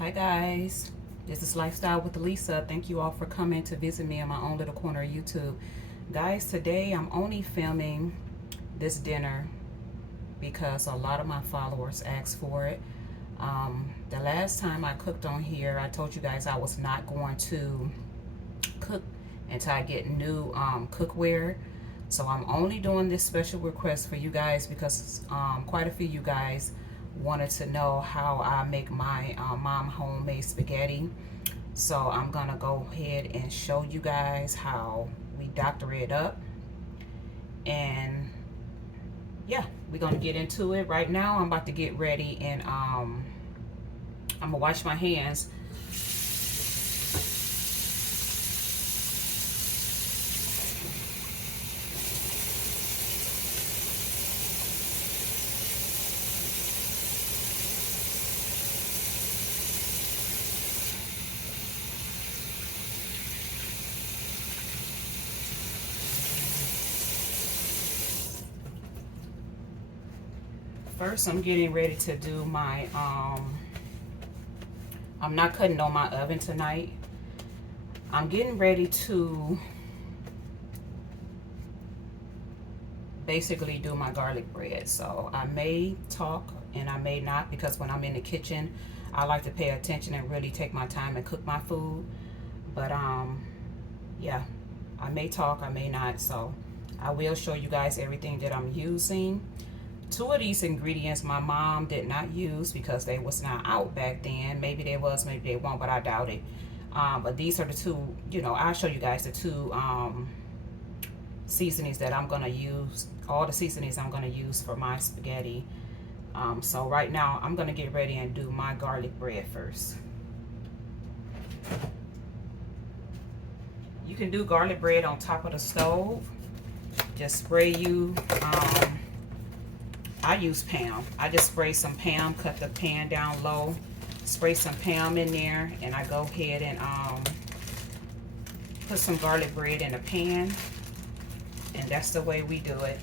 Hi guys, this is Lifestyle with Lisa. Thank you all for coming to visit me in my own little corner of YouTube. Guys, today I'm only filming this dinner because a lot of my followers asked for it. The last time I cooked on here, I told you guys I was not going to cook until I get new cookware. So I'm only doing this special request for you guys because quite a few of you guys wanted to know how I make my mom homemade spaghetti. So I'm gonna go ahead and show you guys how we doctor it up. And yeah, we're gonna get into it right now. I'm about to get ready and I'm gonna wash my hands. First, I'm getting ready to do my I'm not cutting on my oven tonight. I'm getting ready to basically do my garlic bread. So I may talk and I may not, because when I'm in the kitchen, I like to pay attention and really take my time and cook my food. But yeah, I may talk, I may not. So I will show you guys everything that I'm using. Two of these ingredients my mom did not use because they was not out back then. Maybe they was, maybe they won't, but I doubt it. But these are the two, I'll show you guys the two seasonings that I'm gonna use, all the seasonings I'm gonna use for my spaghetti. So right now I'm gonna get ready and do my garlic bread first. You can do garlic bread on top of the stove. Just spray I use Pam. I just spray some Pam, cut the pan down low, spray some Pam in there, and I go ahead and put some garlic bread in a pan, and that's the way we do it.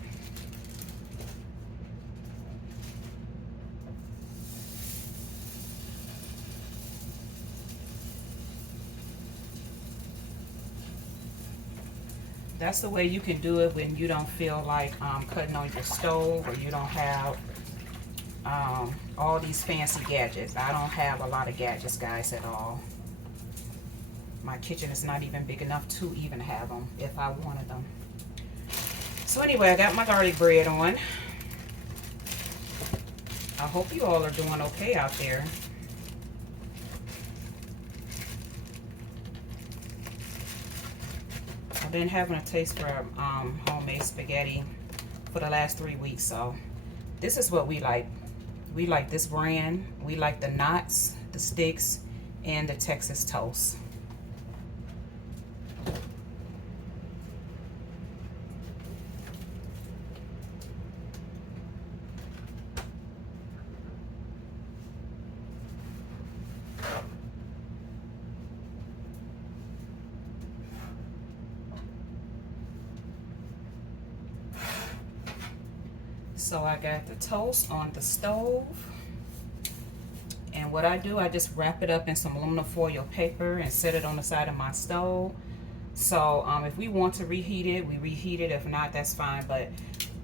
That's the way you can do it when you don't feel like cutting on your stove, or you don't have all these fancy gadgets. I don't have a lot of gadgets, guys, at all. My kitchen is not even big enough to even have them if I wanted them. So anyway, I got my garlic bread on. I hope you all are doing okay out there. I've been having a taste for homemade spaghetti for the last 3 weeks, so this is what we like. We like this brand. We like the knots, the sticks, and the Texas toast. So I got the toast on the stove. And what I do, I just wrap it up in some aluminum foil paper and set it on the side of my stove. So if we want to reheat it, we reheat it. If not, that's fine. But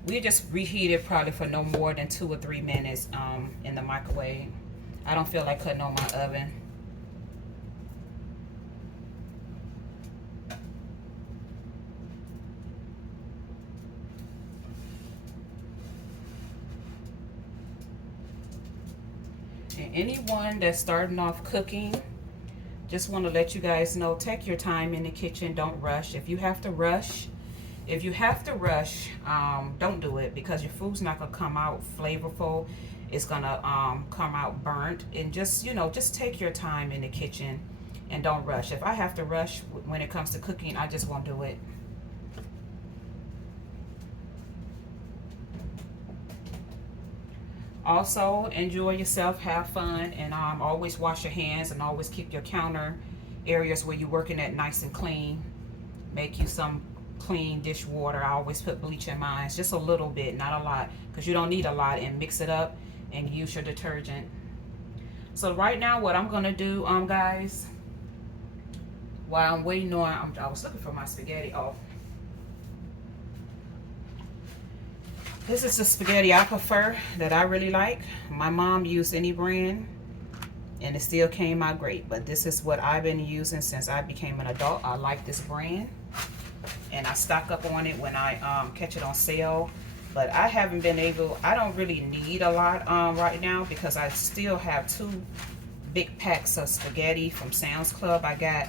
we just reheat it probably for no more than 2 or 3 minutes in the microwave. I don't feel like cutting on my oven. And anyone that's starting off cooking, just want to let you guys know, take your time in the kitchen. Don't rush. If you have to rush, don't do it, because your food's not gonna come out flavorful. It's gonna come out burnt. And just just take your time in the kitchen and don't rush. If I have to rush when it comes to cooking, I just won't do it. Also, enjoy yourself, have fun, and always wash your hands, and always keep your counter areas where you're working at nice and clean. Make you some clean dish water. I always put bleach in mine, just a little bit, not a lot, because you don't need a lot, and mix it up and use your detergent. So right now what I'm gonna do, guys, while I'm waiting on, I was looking for my spaghetti. Oh, this is the spaghetti I prefer, that I really like. My mom used any brand and it still came out great, but this is what I've been using since I became an adult. I like this brand and I stock up on it when I catch it on sale. But I haven't been able, I don't really need a lot right now because I still have 2 big packs of spaghetti from Sam's Club. I got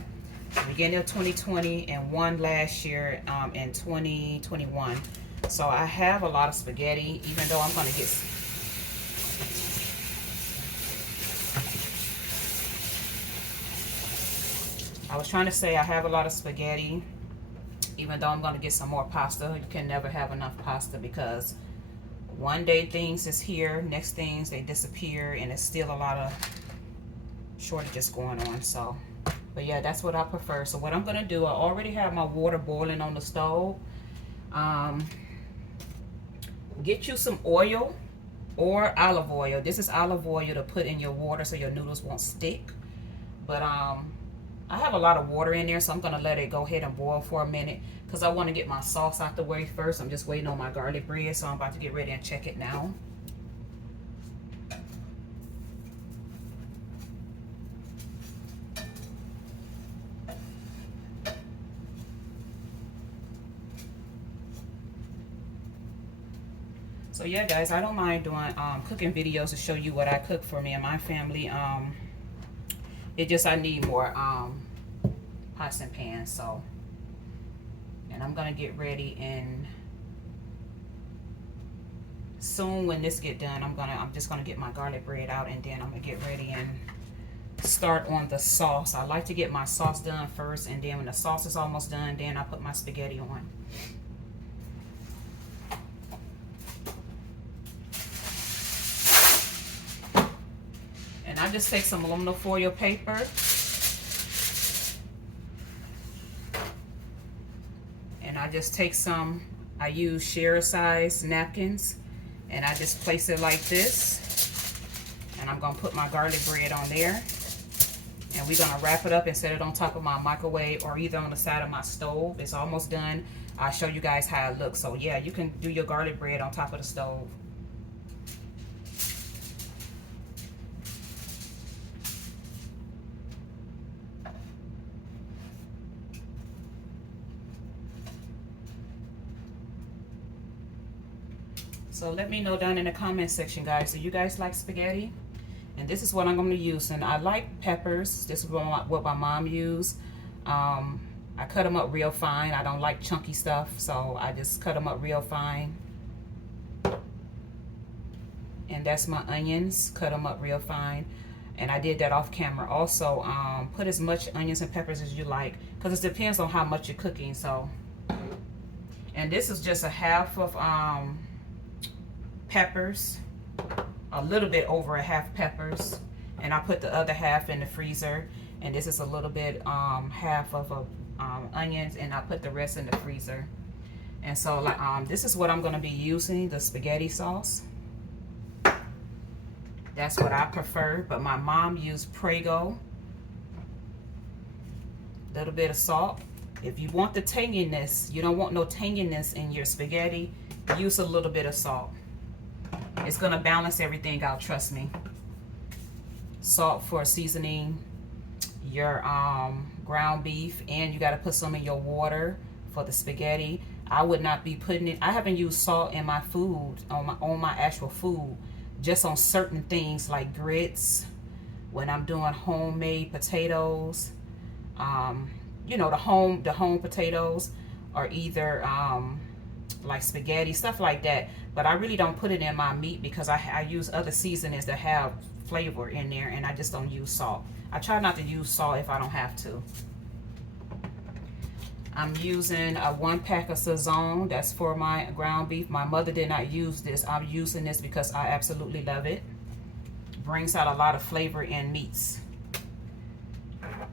the beginning of 2020 and 1 last year in 2021. So I have a lot of spaghetti, even though I'm gonna get, I was trying to say I have a lot of spaghetti, even though I'm gonna get some more pasta. You can never have enough pasta because one day things is here, next things they disappear, and it's still a lot of shortages going on. So, but yeah, that's what I prefer. So what I'm gonna do, I already have my water boiling on the stove. Get you some oil or olive oil. This is olive oil to put in your water so your noodles won't stick. But I have a lot of water in there, so I'm gonna let it go ahead and boil for a minute because I want to get my sauce out the way first. I'm just waiting on my garlic bread, so I'm about to get ready and check it now. So yeah, guys, I don't mind doing cooking videos to show you what I cook for me and my family. It just, I need more pots and pans. So, and I'm gonna get ready, and soon when this get done, I'm just gonna get my garlic bread out, and then I'm gonna get ready and start on the sauce. I like to get my sauce done first, and then when the sauce is almost done, then I put my spaghetti on. And I just take some aluminum foil paper and I just take some, I use share size napkins, and I just place it like this, and I'm gonna put my garlic bread on there, and we're gonna wrap it up and set it on top of my microwave or either on the side of my stove. It's almost done. I'll show you guys how it looks. So yeah, you can do your garlic bread on top of the stove. So let me know down in the comment section, guys. Do you guys like spaghetti? And this is what I'm going to use. And I like peppers. This is what my mom used. I cut them up real fine. I don't like chunky stuff, so I just cut them up real fine. And that's my onions. Cut them up real fine. And I did that off camera. Also, put as much onions and peppers as you like, because it depends on how much you're cooking. So, and this is just a half of peppers, a little bit over a half peppers, and I put the other half in the freezer. And this is a little bit half of onions, and I put the rest in the freezer. And so this is what I'm going to be using, the spaghetti sauce. That's what I prefer, but my mom used Prego. A little bit of salt. If you want the tanginess, you don't want no tanginess in your spaghetti, use a little bit of salt. It's gonna balance everything out, trust me. Salt for seasoning your ground beef, and you gotta put some in your water for the spaghetti. I would not be putting it, I haven't used salt in my food, on my actual food, just on certain things like grits, when I'm doing homemade potatoes, you know, the home potatoes, or either like spaghetti, stuff like that. But I really don't put it in my meat because I use other seasonings that have flavor in there, and I just don't use salt. I try not to use salt if I don't have to. I'm using a 1 pack of Sazón. That's for my ground beef. My mother did not use this. I'm using this because I absolutely love it. Brings out a lot of flavor in meats.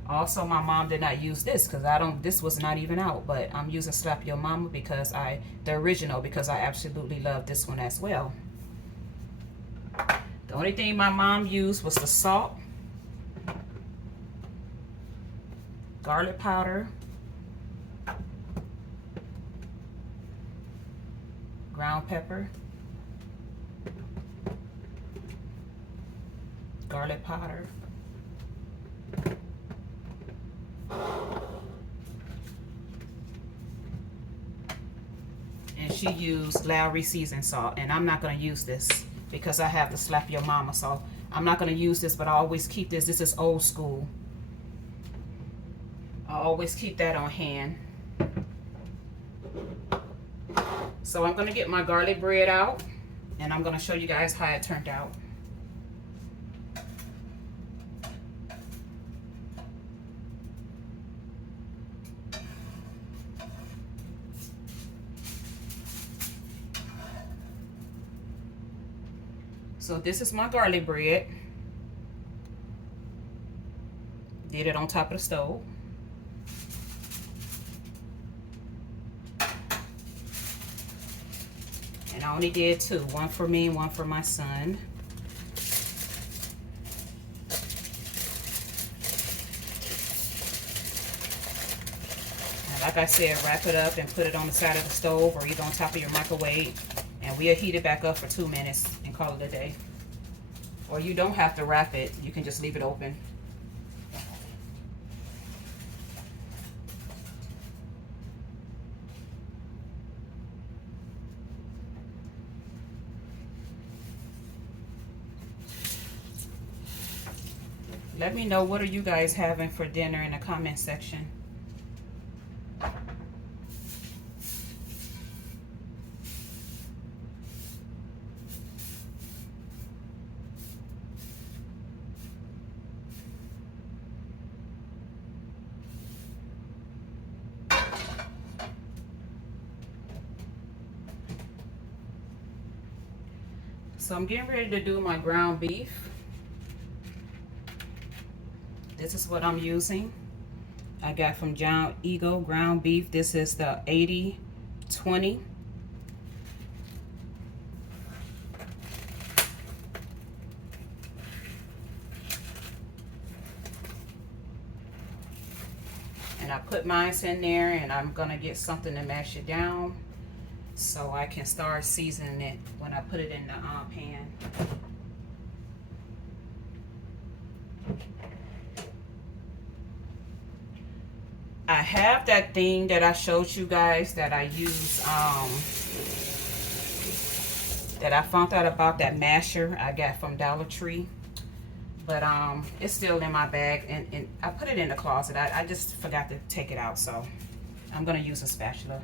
Also, my mom did not use this because this was not even out, but I'm using Slap Your Mama because the original, because I absolutely love this one as well. The only thing my mom used was the salt garlic powder, ground pepper, garlic powder, and she used Lowry seasoned salt, and I'm not going to use this because I have to slap your mama, so I'm not going to use this, but I always keep this. This is old school. I always keep that on hand. So I'm going to get my garlic bread out, and I'm going to show you guys how it turned out. So this is my garlic bread. Did it on top of the stove. And I only did two, one for me and one for my son. And like I said, wrap it up and put it on the side of the stove or either on top of your microwave. And we'll heat it back up for 2 minutes and call it a day. Or you don't have to wrap it, you can just leave it open. Let me know, what are you guys having for dinner in the comment section. So I'm getting ready to do my ground beef. This is what I'm using. I got from John Eagle ground beef. This is the 80/20. And I put mine in there, and I'm gonna get something to mash it down so I can start seasoning it when I put it in the pan. I have that thing that I showed you guys that I use, that I found out about, that masher I got from Dollar Tree. But it's still in my bag, and I put it in the closet. I just forgot to take it out, so I'm gonna use a spatula.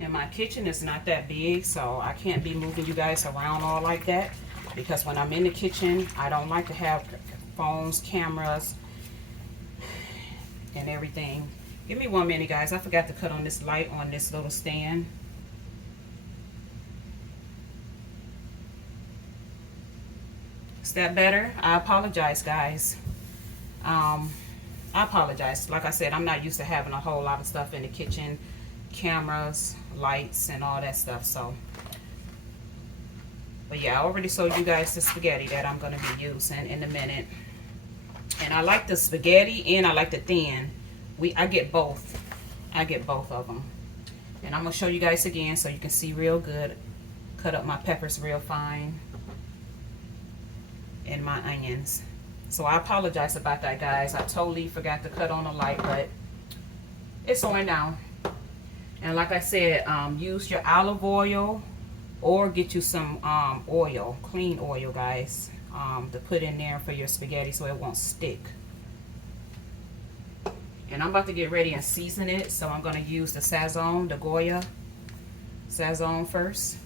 And my kitchen is not that big, so I can't be moving you guys around all like that, because when I'm in the kitchen, I don't like to have phones, cameras, and everything. Give me 1 minute, guys. I forgot to cut on this light on this little stand. Is that better? I apologize, guys. I apologize. Like I said, I'm not used to having a whole lot of stuff in the kitchen. Cameras, lights, and all that stuff. So, but yeah, I already showed you guys the spaghetti that I'm going to be using in a minute. And I like the spaghetti and I like the thin. I get both. I get both of them. And I'm going to show you guys again so you can see real good. Cut up my peppers real fine. And my onions. So I apologize about that, guys. I totally forgot to cut on the light, but it's on now. And like I said, use your olive oil or get you some oil, clean oil, guys, to put in there for your spaghetti so it won't stick. And I'm about to get ready and season it, so I'm going to use the Sazon, the Goya Sazon first.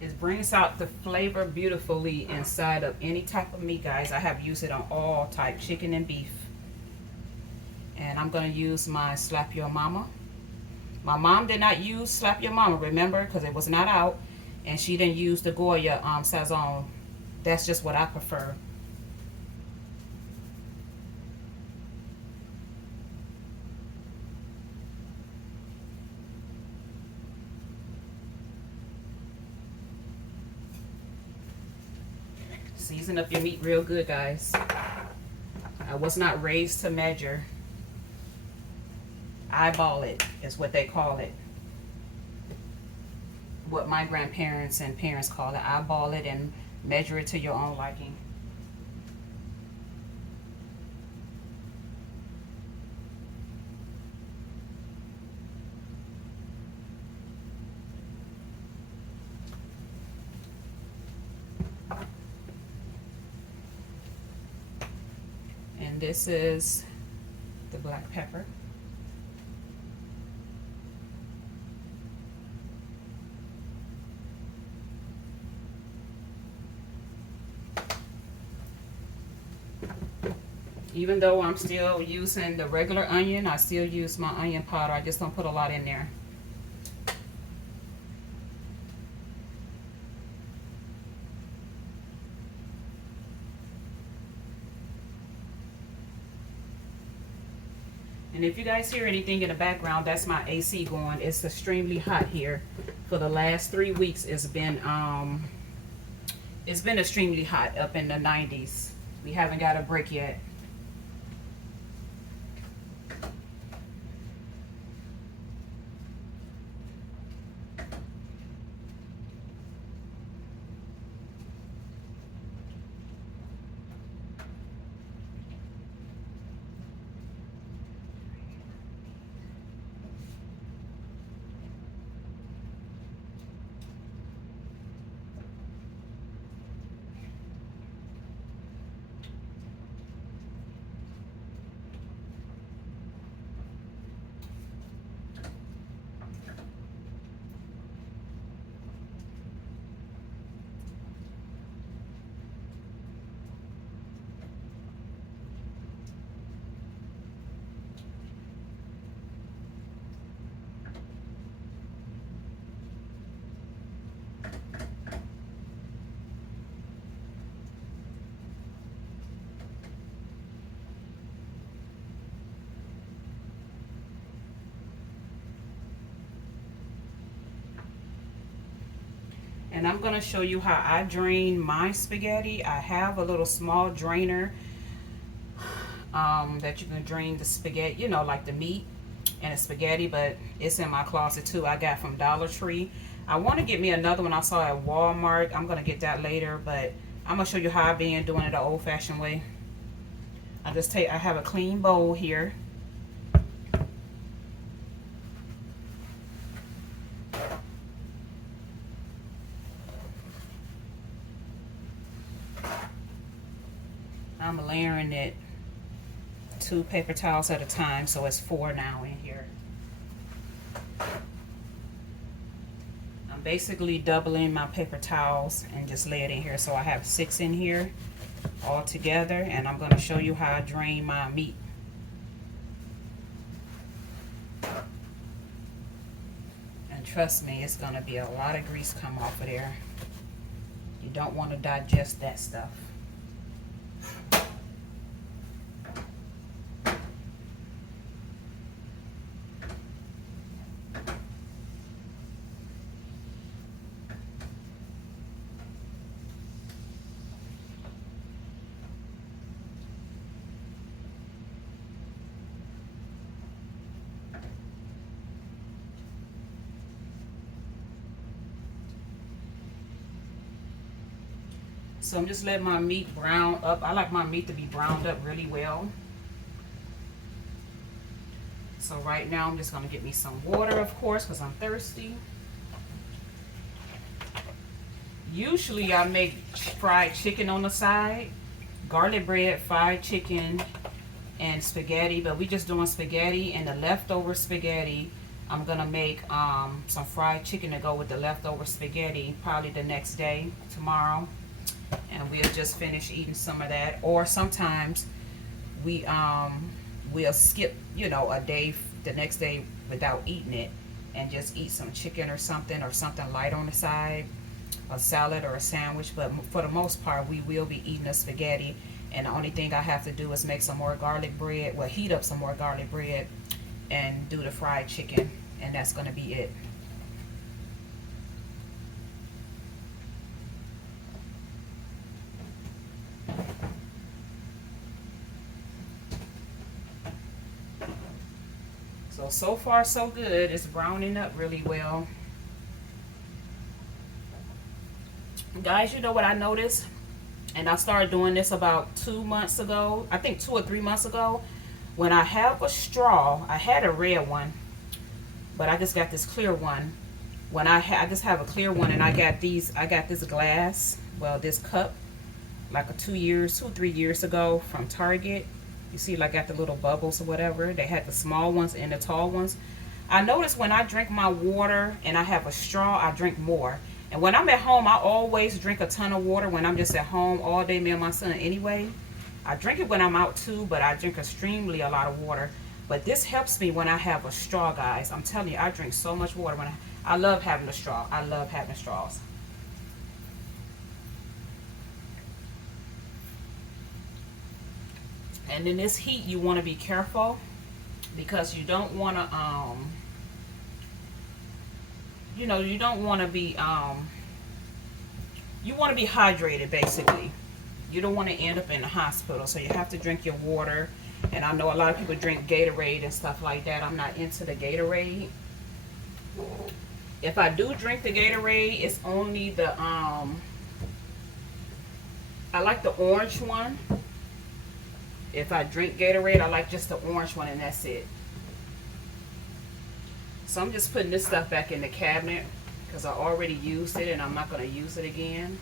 It brings out the flavor beautifully inside of any type of meat, guys. I have used it on all type, chicken and beef. And I'm going to use my Slap Your Mama. My mom did not use Slap Your Mama, remember, because it was not out. And she didn't use the Goya Sazon. That's just what I prefer. Season up your meat real good, guys. I was not raised to measure. Eyeball it is what they call it. What my grandparents and parents call it. Eyeball it and measure it to your own liking. And this is the black pepper. Even though I'm still using the regular onion, I still use my onion powder. I just don't put a lot in there. And if you guys hear anything in the background, that's my AC going. It's extremely hot here. For the last 3 weeks, it's been extremely hot, up in the 90s. We haven't got a break yet. And I'm going to show you how I drain my spaghetti. I have a little small drainer that you can drain the spaghetti, you know, like the meat and the spaghetti, but it's in my closet too. I got from Dollar Tree. I want to get me another one I saw at Walmart. I'm going to get that later, but I'm going to show you how I've been doing it the old-fashioned way. I have a clean bowl here. I'm layering it 2 paper towels at a time, so it's 4 now in here. I'm basically doubling my paper towels and just lay it in here, so I have 6 in here all together, and I'm going to show you how I drain my meat. And trust me, it's going to be a lot of grease come off of there. You don't want to digest that stuff. So I'm just letting my meat brown up. I like my meat to be browned up really well. So right now I'm just gonna get me some water, of course, because I'm thirsty. Usually I make fried chicken on the side, garlic bread, fried chicken, and spaghetti, but we just doing spaghetti, and the leftover spaghetti I'm gonna make some fried chicken to go with the leftover spaghetti probably the next day, tomorrow, and we'll just finish eating some of that. Or sometimes we we'll skip, you know, a day, the next day, without eating it, and just eat some chicken or something light on the side, a salad or a sandwich. But for the most part we will be eating the spaghetti, and the only thing I have to do is make some more garlic bread, well, heat up some more garlic bread and do the fried chicken, and that's gonna be it. So far so good. It's browning up really well. Guys, you know what I noticed? And I started doing this about 2 months ago. I think 2 or 3 months ago. When I have a straw, I had a red one, but I just got this clear one. When I just have a clear one, and I got this glass, well, this cup, like 2 3 years ago from Target. You see, like, got the little bubbles or whatever. They had the small ones and the tall ones. I notice when I drink my water and I have a straw, I drink more. And when I'm at home, I always drink a ton of water when I'm just at home all day, me and my son anyway. I drink it when I'm out too, but I drink extremely a lot of water. But this helps me when I have a straw, guys. I'm telling you, I drink so much water when I love having a straw. I love having straws. And in this heat, you want to be careful, because you don't want to, you know, you don't want to be, you want to be hydrated, basically. You don't want to end up in the hospital, so you have to drink your water. And I know a lot of people drink Gatorade and stuff like that. I'm not into the Gatorade. If I do drink the Gatorade, it's only the, I like the orange one. If I drink Gatorade, I like just the orange one, and that's it. So I'm just putting this stuff back in the cabinet because I already used it and I'm not going to use it again.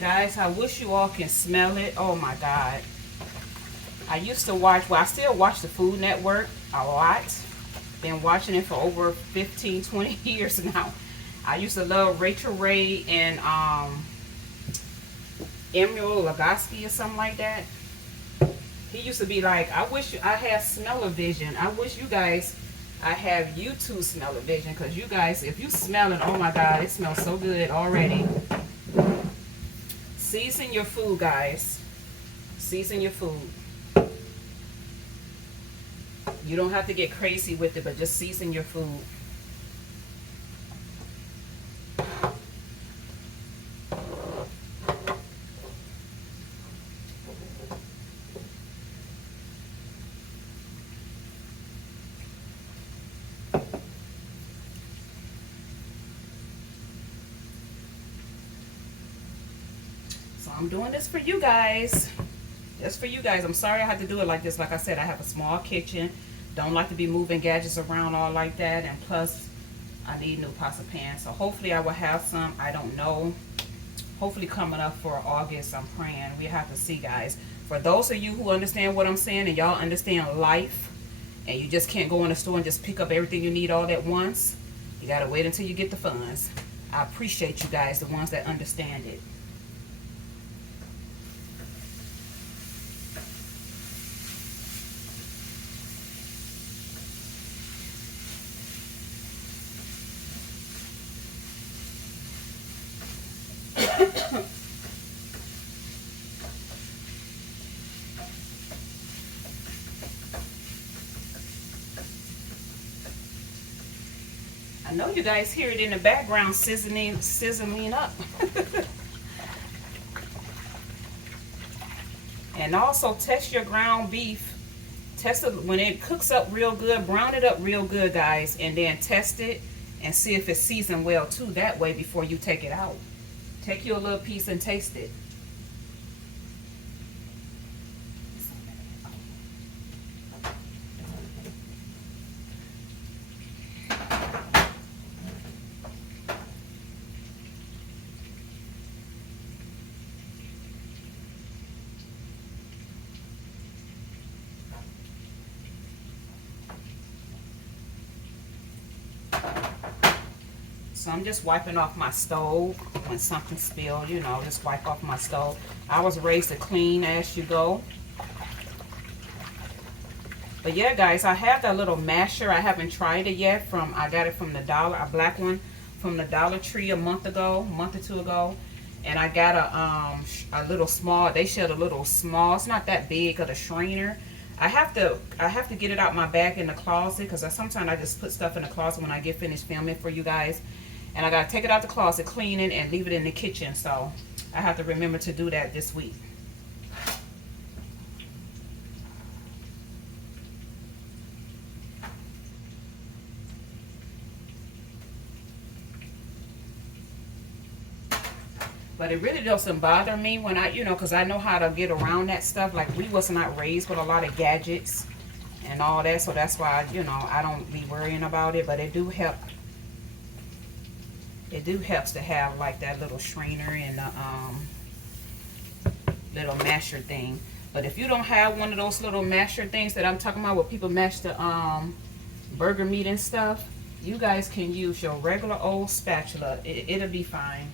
Guys, I wish you all can smell it. Oh my God. I used to watch, well, I still watch the Food Network a lot. Been watching it for over 15, 20 years now. I used to love Rachel Ray and Emeril Lagasse or something like that. He used to be like, I wish I had smell-o-vision. I wish you guys, I have YouTube smell-o-vision, because you guys, if you smell it, oh my God, it smells so good already. Season your food, guys. Season your food. You don't have to get crazy with it, but just season your food. So I'm doing this for you guys. Just for you guys. I'm sorry I had to do it like this. Like I said, I have a small kitchen. Don't like to be moving gadgets around all like that. And plus, I need new pots of pans. So hopefully I will have some. I don't know. Hopefully coming up for August, I'm praying. We have to see, guys. For those of you who understand what I'm saying and y'all understand life, and you just can't go in the store and just pick up everything you need all at once, you got to wait until you get the funds. I appreciate you guys, the ones that understand it. I know you guys hear it in the background sizzling up. And also test your ground beef. Test it when it cooks up real good. Brown it up real good, guys, and then test it and see if it's seasoned well too. That way, before you take it out, take you a little piece and taste it. So I'm just wiping off my stove when something spilled, you know, just wipe off my stove. I was raised to clean as you go. But yeah, guys, I have that little masher. I haven't tried it yet. I got it from the Dollar, a black one from the Dollar Tree a month or two ago. And I got a little small. They showed a little small. It's not that big of a strainer. I have to get it out my bag in the closet, because sometimes I just put stuff in the closet when I get finished filming for you guys. And I gotta take it out the closet, clean it, and leave it in the kitchen. So I have to remember to do that this week. But it really doesn't bother me when because I know how to get around that stuff. Like, we was not raised with a lot of gadgets and all that. So that's why, I don't be worrying about it. But it do help. It do helps to have like that little strainer and the little masher thing. But if you don't have one of those little masher things that I'm talking about, where people mash the burger meat and stuff, you guys can use your regular old spatula. It'll be fine.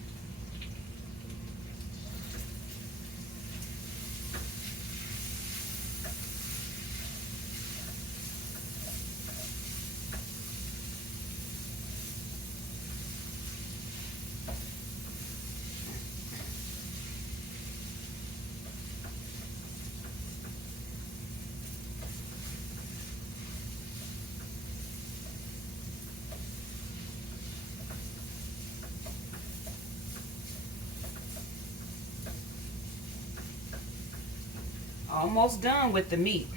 Almost done with the meat.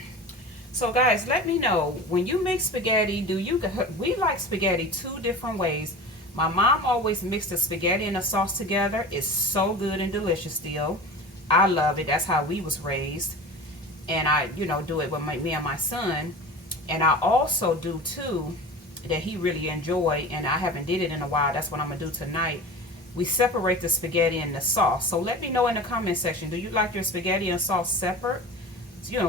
So guys, let me know, when you make spaghetti, we like spaghetti two different ways. My mom always mixed the spaghetti and the sauce together. It's so good and delicious still. I love it. That's how we was raised. And I, do it with me and my son. And I also do too, that he really enjoy, and I haven't did it in a while. That's what I'm gonna do tonight. We separate the spaghetti and the sauce. So let me know in the comment section, do you like your spaghetti and sauce separate?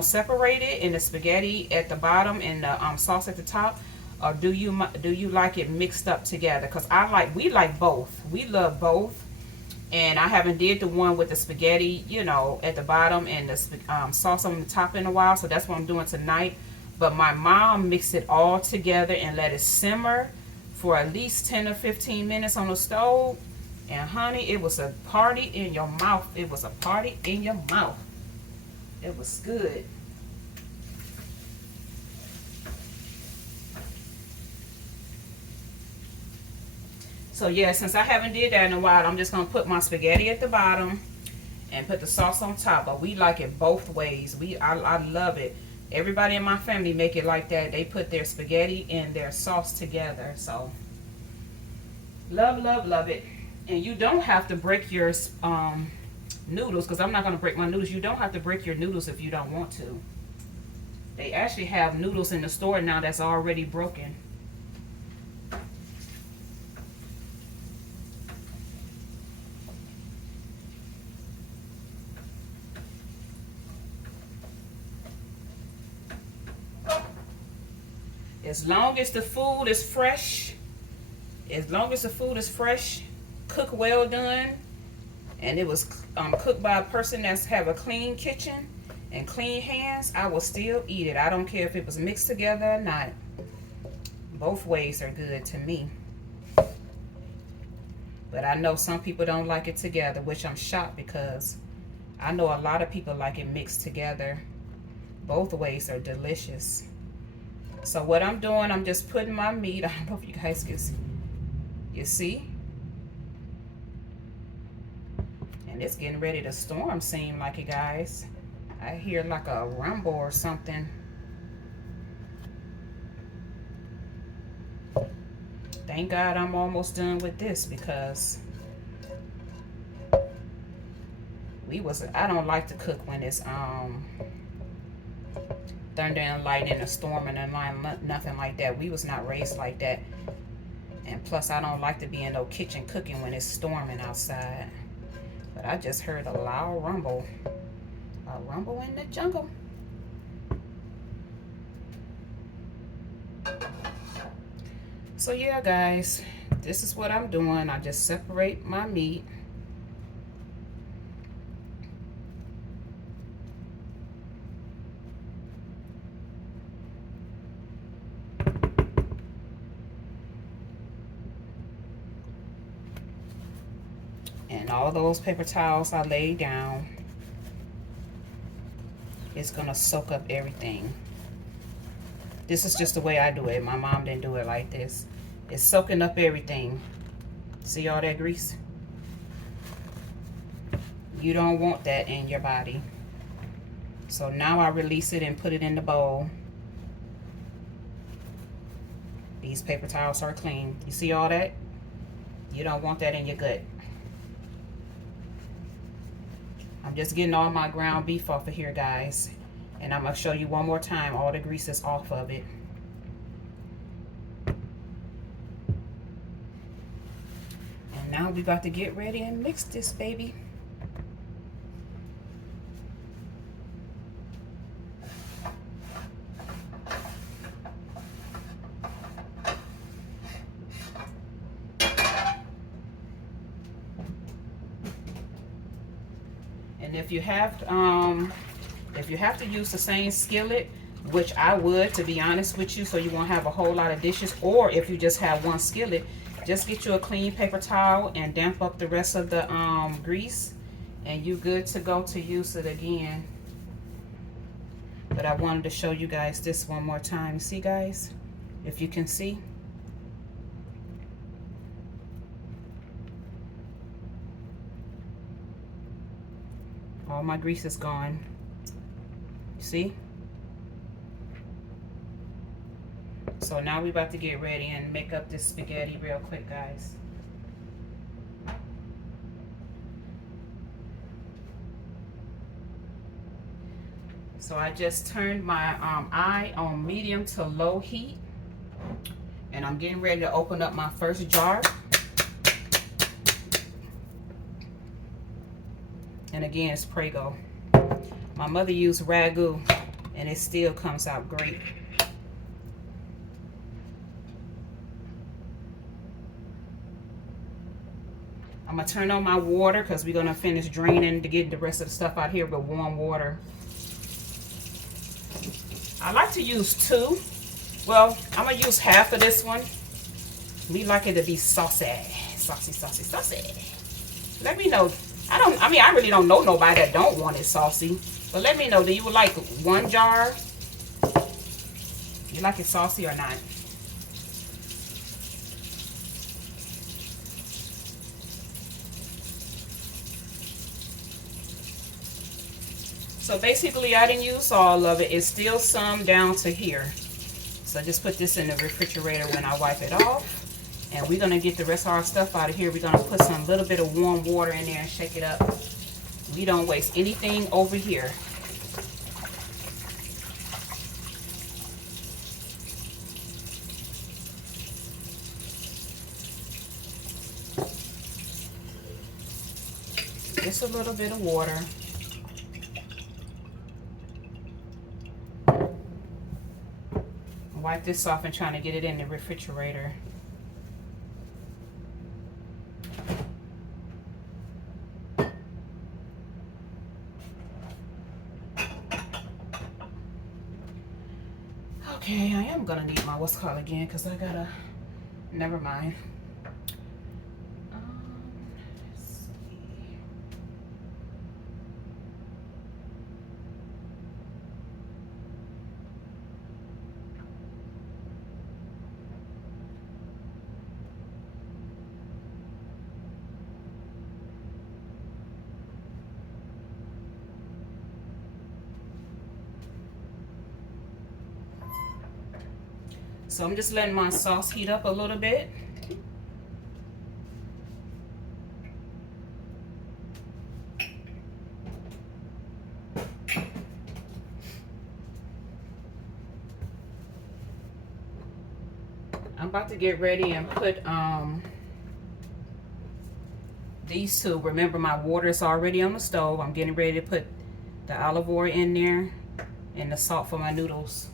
Separated, and the spaghetti at the bottom and the sauce at the top, or do you like it mixed up together? Because we like both. We love both. And I haven't did the one with the spaghetti, at the bottom and the sauce on the top in a while. So that's what I'm doing tonight. But my mom mixed it all together and let it simmer for at least 10 or 15 minutes on the stove. And honey, it was a party in your mouth. It was a party in your mouth. It was good. So yeah, since I haven't did that in a while, I'm just gonna put my spaghetti at the bottom and put the sauce on top. But we like it both ways. I love it. Everybody in my family make it like that. They put their spaghetti and their sauce together. So love, love, love it. And you don't have to break your noodles, because I'm not going to break my noodles. You don't have to break your noodles if you don't want to. They actually have noodles in the store now that's already broken. As long as the food is fresh, cook well done, and it was cooked by a person that's have a clean kitchen and clean hands, I will still eat it. I don't care if it was mixed together or not. Both ways are good to me. But I know some people don't like it together, which I'm shocked because I know a lot of people like it mixed together. Both ways are delicious. So what I'm doing, I'm just putting my meat. I don't know if you guys can see. You see? And it's getting ready to storm, seem like it, guys. I hear like a rumble or something. Thank God I'm almost done with this because I don't like to cook when it's thunder and lightning and storming and nothing like that. We was not raised like that. And plus I don't like to be in no kitchen cooking when it's storming outside. But I just heard a loud rumble. A rumble in the jungle. So yeah, guys, this is what I'm doing. I just separate my meat. And all those paper towels I laid down, it's gonna soak up everything. This is just the way I do it. My mom didn't do it like this. It's soaking up everything. See all that grease? You don't want that in your body. So now I release it and put it in the bowl. These paper towels are clean. You see all that? You don't want that in your gut. I'm just getting all my ground beef off of here, guys. And I'm going to show you one more time. All the grease is off of it. And now we about to get ready and mix this baby. And if you have to use the same skillet, which I would, to be honest with you, so you won't have a whole lot of dishes, or if you just have one skillet, just get you a clean paper towel and damp up the rest of the grease, and you good to go to use it again. But I wanted to show you guys this one more time. See, guys, if you can see. All my grease is gone. See? So now we're about to get ready and make up this spaghetti real quick, guys. So I just turned my eye on medium to low heat. And I'm getting ready to open up my first jar. And again, it's Prego. My mother used Ragu, and it still comes out great. I'm gonna turn on my water because we're gonna finish draining to get the rest of the stuff out here with warm water. I like to use 2. Well, I'm gonna use half of this one. We like it to be saucy. Saucy, saucy, saucy. Let me know. I really don't know nobody that don't want it saucy. But let me know, do you like one jar? You like it saucy or not? So basically, I didn't use all of it. It's still some down to here. So just put this in the refrigerator when I wipe it off. And we're going to get the rest of our stuff out of here. We're going to put some little bit of warm water in there and shake it up. We don't waste anything over here. Just a little bit of water. Wipe this off and trying to get it in the refrigerator. Okay, I am gonna need my what's called again because I gotta, never mind. Let's see. So I'm just letting my sauce heat up a little bit. I'm about to get ready and put these two. Remember, my water is already on the stove. I'm getting ready to put the olive oil in there and the salt for my noodles.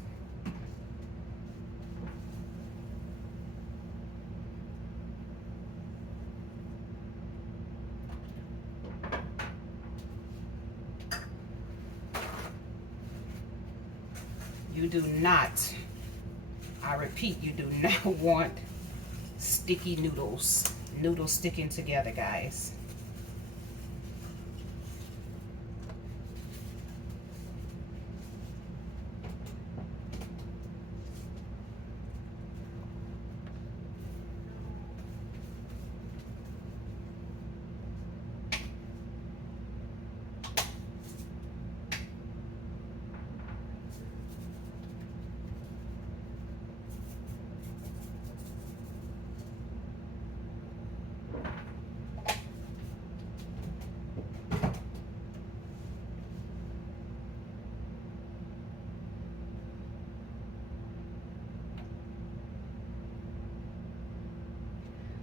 You do not, I repeat, you do not want sticky noodles. Noodles sticking together, guys.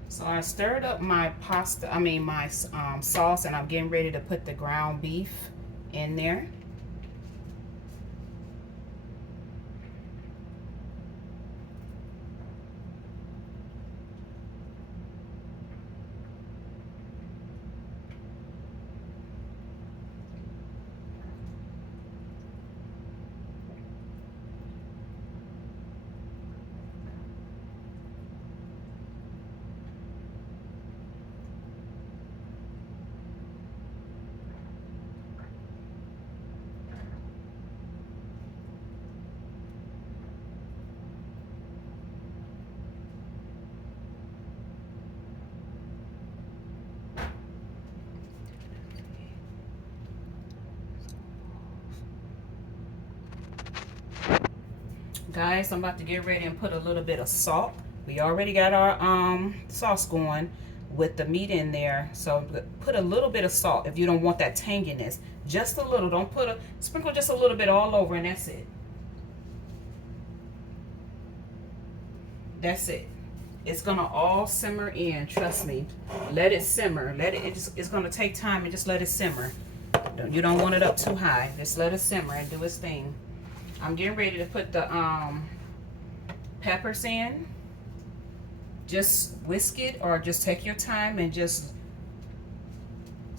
So I stirred up my pasta, my sauce, and I'm getting ready to put the ground beef in there. Guys, I'm about to get ready and put a little bit of salt. We already got our sauce going with the meat in there. So put a little bit of salt if you don't want that tanginess. Just a little. Don't put sprinkle just a little bit all over, and that's it. That's it. It's gonna all simmer in, trust me. Let it simmer. It's gonna take time, and just let it simmer. You don't want it up too high. Just let it simmer and do its thing. I'm getting ready to put the peppers in. Just whisk it, or just take your time and just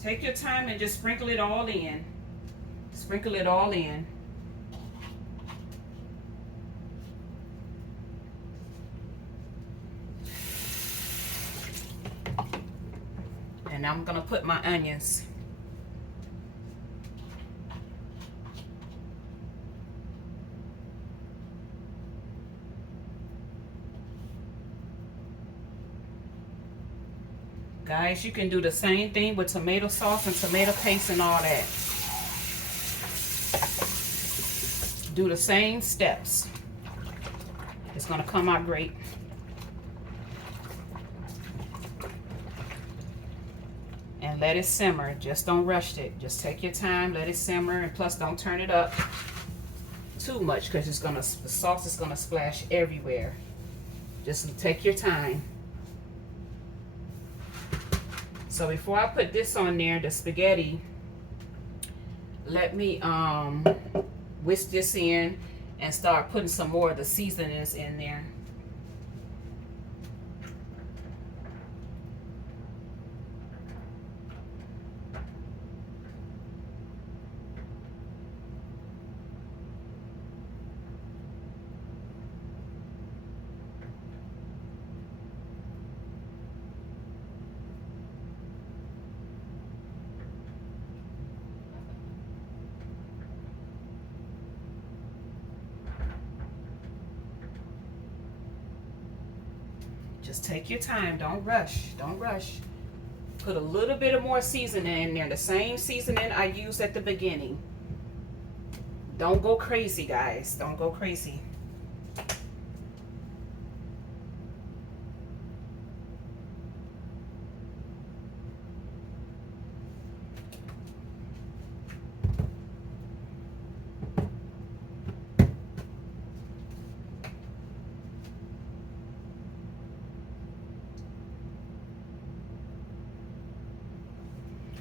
sprinkle it all in. Sprinkle it all in. And I'm gonna put my onions. Guys, you can do the same thing with tomato sauce and tomato paste and all that. Do the same steps. It's gonna come out great. And let it simmer. Just don't rush it. Just take your time, let it simmer, and plus don't turn it up too much because the sauce is gonna splash everywhere. Just take your time. So before I put this on there, the spaghetti, let me whisk this in, and start putting some more of the seasonings in there. Just take your time. Don't rush. Don't rush. Put a little bit of more seasoning in there. The same seasoning I used at the beginning. Don't go crazy, guys. Don't go crazy.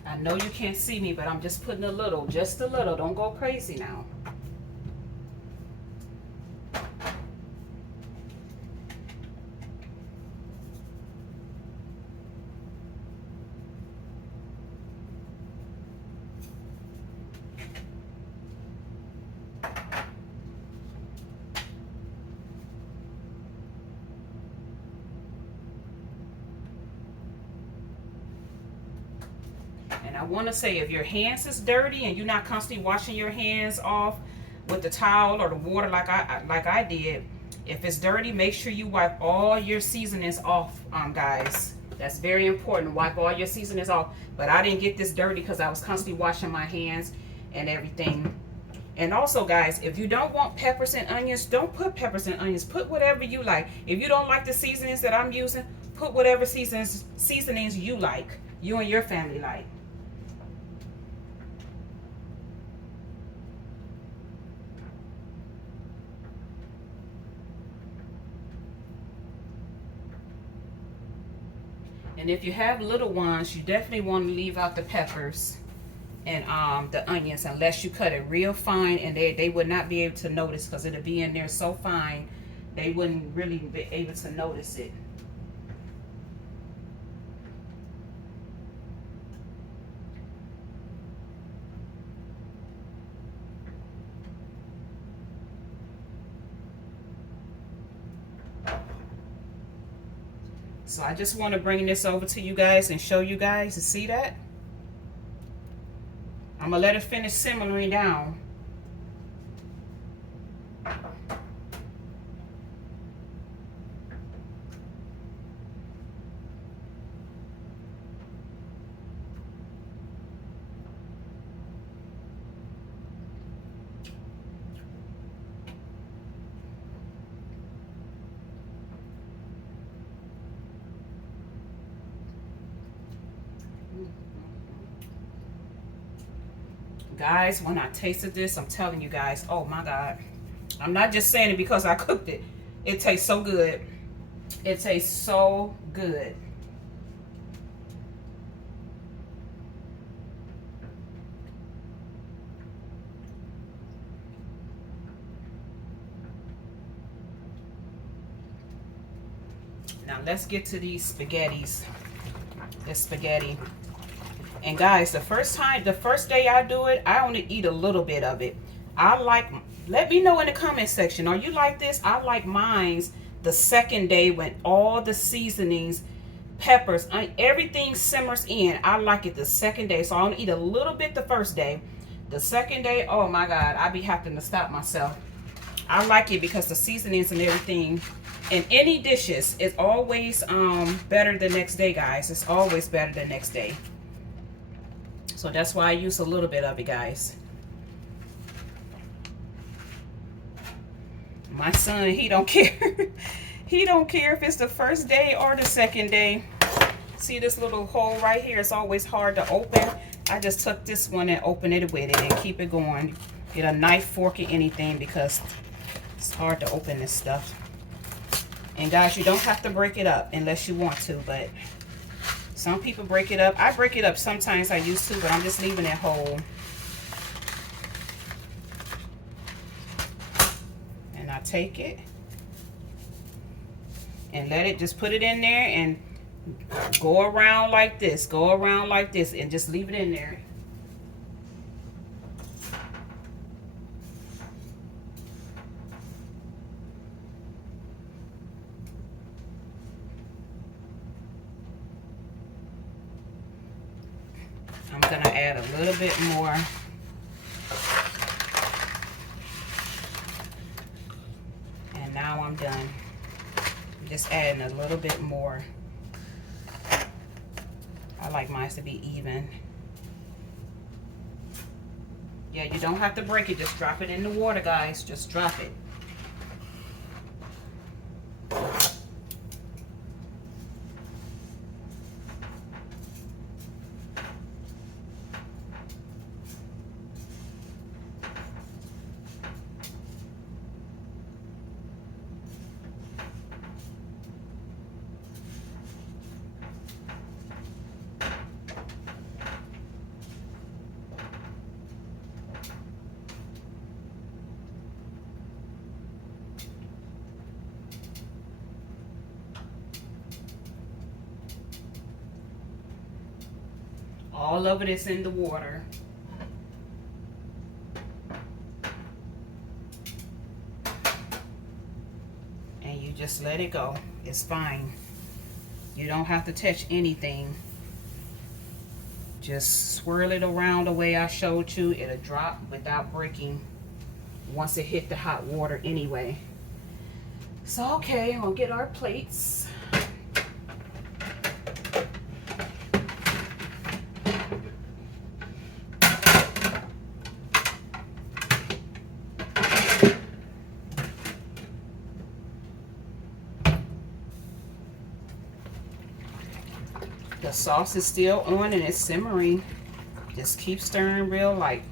I know you can't see me, but I'm just putting a little, just a little. Don't go crazy now. And I want to say, if your hands is dirty and you're not constantly washing your hands off with the towel or the water like I did, if it's dirty, make sure you wipe all your seasonings off, guys. That's very important. Wipe all your seasonings off. But I didn't get this dirty because I was constantly washing my hands and everything. And also, guys, if you don't want peppers and onions, don't put peppers and onions. Put whatever you like. If you don't like the seasonings that I'm using, put whatever seasonings you like, you and your family like. And if you have little ones, you definitely want to leave out the peppers and the onions unless you cut it real fine, and they would not be able to notice because it'll be in there so fine they wouldn't really be able to notice it. So I just want to bring this over to you guys and show you guys to see that. I'm going to let it finish simmering down. Guys, when I tasted this, I'm telling you guys, oh my God. I'm not just saying it because I cooked it. It tastes so good. It tastes so good. Now let's get to these spaghettis. This spaghetti. And guys, the first day I do it, I only eat a little bit of it. Let me know in the comment section, are you like this? I like mine's the second day when all the seasonings, peppers, everything simmers in. I like it the second day. So I only eat a little bit the first day. The second day, oh my God, I be having to stop myself. I like it because the seasonings and everything in any dishes is always better the next day, guys. It's always better the next day. So that's why I use a little bit of it, guys. My son, he don't care. He don't care if it's the first day or the second day. See this little hole right here? It's always hard to open. I just took this one and open it with it and keep it going. Get a knife, fork, or anything because it's hard to open this stuff. And guys, you don't have to break it up unless you want to, but some people break it up. I break it up sometimes, I used to, but I'm just leaving it whole. take it and let it, just put it in there and go around like this, and just leave it in there. I'm gonna add a little bit more. And now I'm done. I'm just adding a little bit more. I like mine to be even. Yeah, you don't have to break it. Just drop it in the water, guys. Just drop it. All of it is in the water. And you just let it go. It's fine. You don't have to touch anything. Just swirl it around the way I showed you. It'll drop without breaking once it hit the hot water anyway. So, okay, we'll get our plates. The sauce is still on and it's simmering. Just keep stirring real light.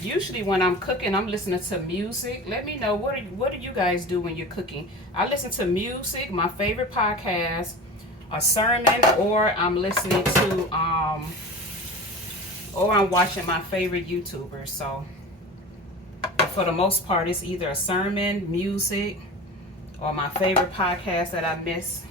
Usually when I'm cooking, I'm listening to music. Let me know, what do you guys do when you're cooking? I listen to music, my favorite podcast, a sermon, or I'm listening to, or I'm watching my favorite YouTubers. So for the most part, it's either a sermon, music, or my favorite podcast that I miss.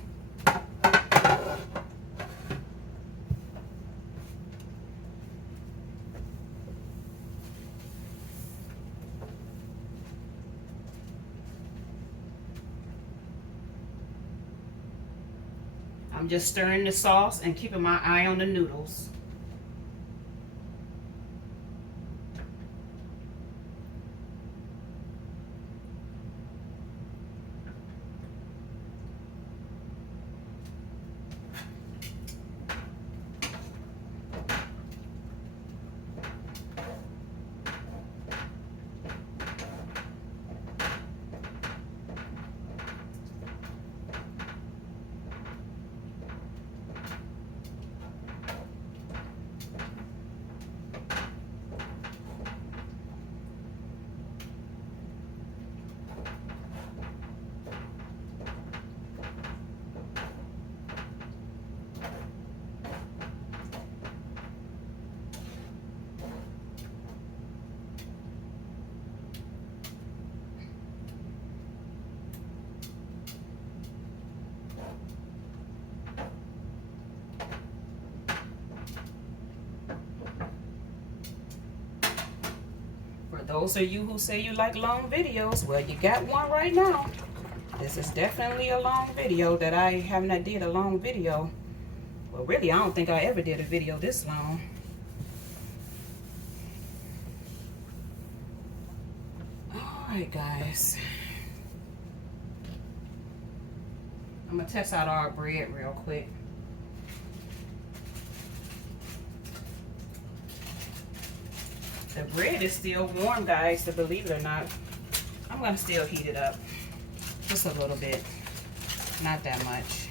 I'm just stirring the sauce and keeping my eye on the noodles. Those of you who say you like long videos, well, you got one right now. This is definitely a long video that I have not did a long video. Well, really, I don't think I ever did a video this long. All right, guys. I'm gonna test out our bread real quick. The bread is still warm, guys, so believe it or not. I'm gonna still heat it up just a little bit, not that much.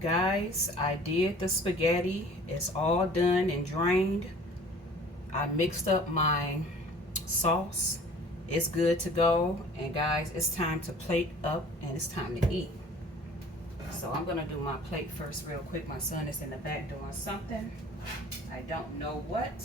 Guys, I did the spaghetti. It's all done and drained. I mixed up my sauce. It's good to go. And guys, it's time to plate up and it's time to eat. So I'm gonna do my plate first real quick. My son is in the back doing something. I don't know what.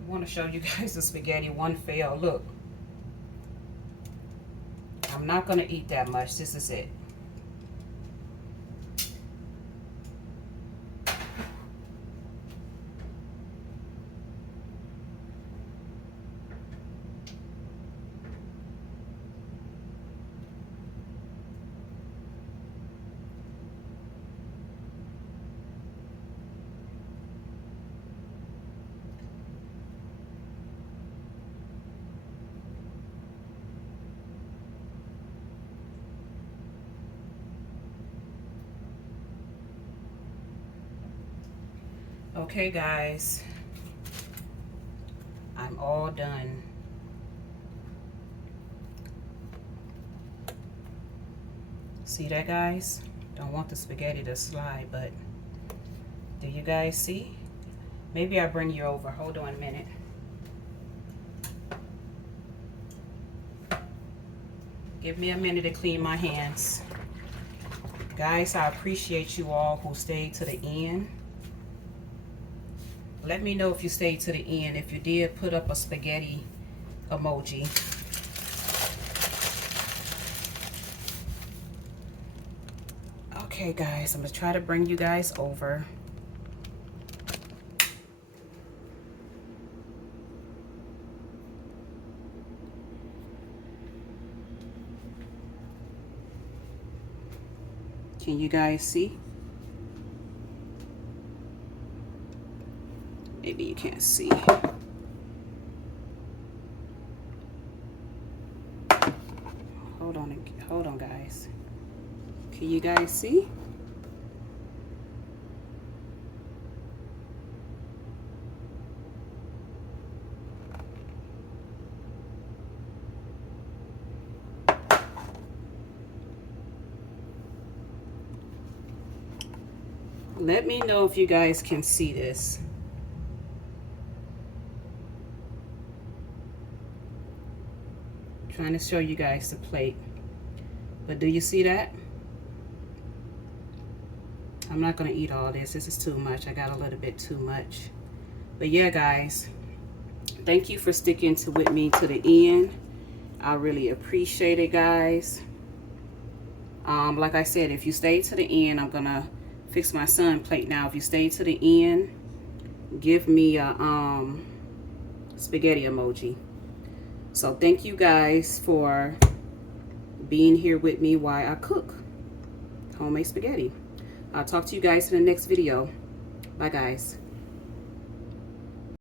I want to show you guys the spaghetti. One fell. Look, I'm not gonna eat that much. This is it. Okay guys, I'm all done. See that, guys? Don't want the spaghetti to slide, but do you guys see? Maybe I'll bring you over. Hold on a minute. Give me a minute to clean my hands. Guys, I appreciate you all who stayed to the end. Let me know if you stayed to the end. If you did, put up a spaghetti emoji. Okay guys, I'm gonna try to bring you guys over. Can you guys see? Maybe you can't see. Hold on guys. Can you guys see? Let me know if you guys can see this. Trying to show you guys the plate. But do you see that? I'm not gonna eat all this. This is too much. I got a little bit too much. But yeah, guys, thank you for sticking with me to the end. I really appreciate it, guys. Like I said, if you stay to the end, I'm gonna fix my son plate now. If you stay to the end, give me a spaghetti emoji. So thank you guys for being here with me while I cook homemade spaghetti. I'll talk to you guys in the next video. Bye guys.